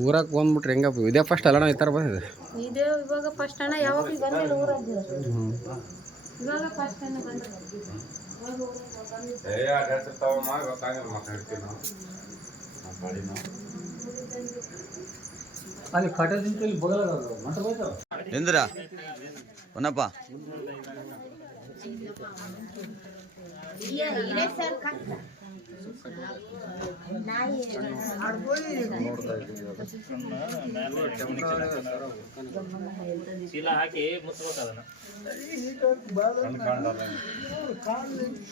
ಊರಾಗ ಬಂದ್ಬಿಟ್ರೆ ಹೆಂಗಪ್ಪ? ಇದೇ ಫಸ್ಟ್ ಅಲ್ಲ ಈ ಥರ ಬಂದಿದೆ? ಇದೇ ಇವಾಗ ಫಸ್ಟ್ ಅಣ್ಣ ಯಾವಾಗ ಬಂದಿಲ್ಲ ಊರಾಗ ಹ್ಞೂ ಇವಾಗ ಫಸ್ಟ್ ಅಣ್ಣ ಅಲ್ಲಿ ಕಟ್ಟದಿಂದ ಇಲ್ಲಿ ಬಗಲ ಮಂಟ ಹೋಯ್ತಾವ ಎಂದ್ರ ಇಲ್ಲ ಸರ್ ಸರ್ ಚೀಲ ಹಾಕಿ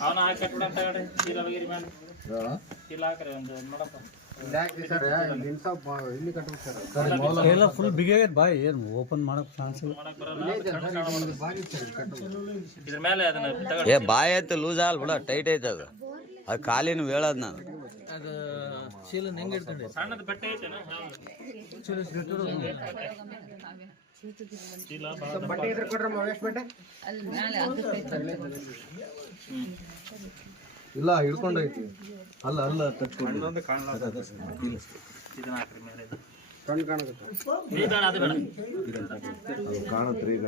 ಅವನ ಹಾಕಿ ಚೀಲ ಚೀಲ ಹಾಕ್ರಿ ಒಂದು ಫುಲ್ ಬಿಗಿಯಾಗೈತೆ ಬಾಯ್. ಏನು ಓಪನ್ ಮಾಡಕ್ ಚಾನ್ಸ್ ಏ, ಬಾಯಿ ಐತೆ ಲೂಸ್ ಆಲ್ ಬಿಡ ಟೈಟ್ ಐತೆ ಅದು. ಅದು ಕಾಲಿನ ಹೇಳೋದು ನಾನು. ಸಣ್ಣದು ಬಟ್ಟೆ ಐತೆನ? ಚೀಲ ಭಾಳ ಬಟ್ಟೆ ಇದ್ರೆ ಕೊಡ್ರಮ್ಮ ಎಷ್ಟು ಬಟ್ಟೆ? ಇಲ್ಲ ಹಿಡ್ಕೊಂಡೈತಿ. ಅಲ್ಲ ಅಲ್ಲ ತಟ್ಕೊಂಡು. ಇದನ್ನ ಹಾಕ್ರಿ ಮೇಲೆ ಇದು. ಕಣ್ಣು ಕಾಣಕತ್ತೆ ಇದು ಬೇಡ ಅದು ಬೇಡ. ಅದು ಕಾಣತ್ರಿ ಈಗ.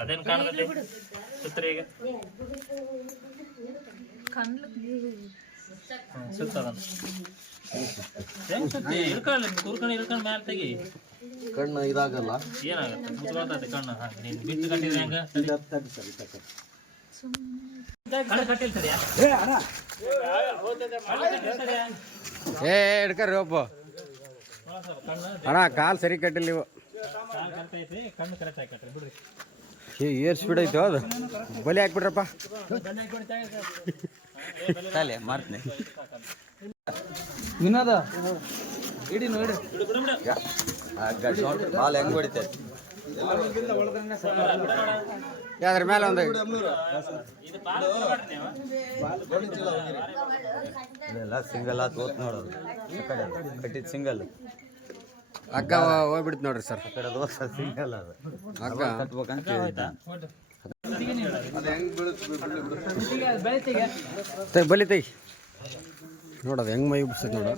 ಅದೇನ್ ಕಾಣುತ್ತೆ ಸುತ್ರಿ ಈಗ. ಹ್ಮ್, ಸುತ್ತದನ್ನ ಹೆಂಗ್ ಸುತ್ತಿ ಇಳ್ಕೊಳ್ಳಿ ಕೂರ್ಕೊಂಡು ಇಳ್ಕೊಂಡು ಮೇಲೆ ತೆಗಿ. ಕಣ್ಣು ಇದಾಗಲ್ಲ. ಏನಾಗುತ್ತೆ? ಮುಚ್ಕೊಳ್ತೈತೆ ಕಣ್ಣು ಹಾ ನೀನ್ ಬಿಟ್ಟು ಕಟ್ಟಿದ್ರೆ ಹೆಂಗ? ಸರಿ. ಕಣ್ಣು ಕಟ್ಟಿಲ್ಲ ಸರಿಯಾ ಏ ಹಿಡ್ಕರ್ರಿ ಒಬ್ಬ ಅಣ್ಣ ಕಾಲು ಸರಿ ಕಟ್ಟಿಲ್ಲ ಕಣ್ಣು ಕರೆಕ್ಟ್ ಆಗಿ ಬಿಡ್ರಿ. ಏರ್ ಸ್ಪೀಡ್ ಐತೋ ಅದು? ಬಲಿ ಹಾಕ್ಬಿಡ್ರಪ್ಪ. ತಲೆ ಮಾಡ್ತೀನಿ ವಿನೋದ ಇಡಿ ನೋಡಿ. ಬಿಡು ಬಿಡು ಬಿಡು ಬಾಲ್ ಹೆಂಗ್ ಹೊಡಿತೈತಿ ಅದ್ರ ಮೇಲೆ ಒಂದು ಇದೆಲ್ಲ ಸಿಂಗಲ್ ಆತು ಓತ್ ನೋಡೋದು ಕಟ್ಟಿದ್ ಸಿಂಗಲ್. ಹಗ್ಗ ಹೋಗ್ಬಿಡ್ತು ನೋಡ್ರಿ ಸರ್. ದೋಸ ಸಿಂಗಲ್ ಅದು. ಹಗ್ಗ ಕಟ್ಬೇಕಂತ ತೆಗ್ ಬಲಿ ತೆಗಿ. ನೋಡೋದು ಹೆಂಗ್ ಮೈ ಬಿಡ್ಸತ್ ನೋಡು.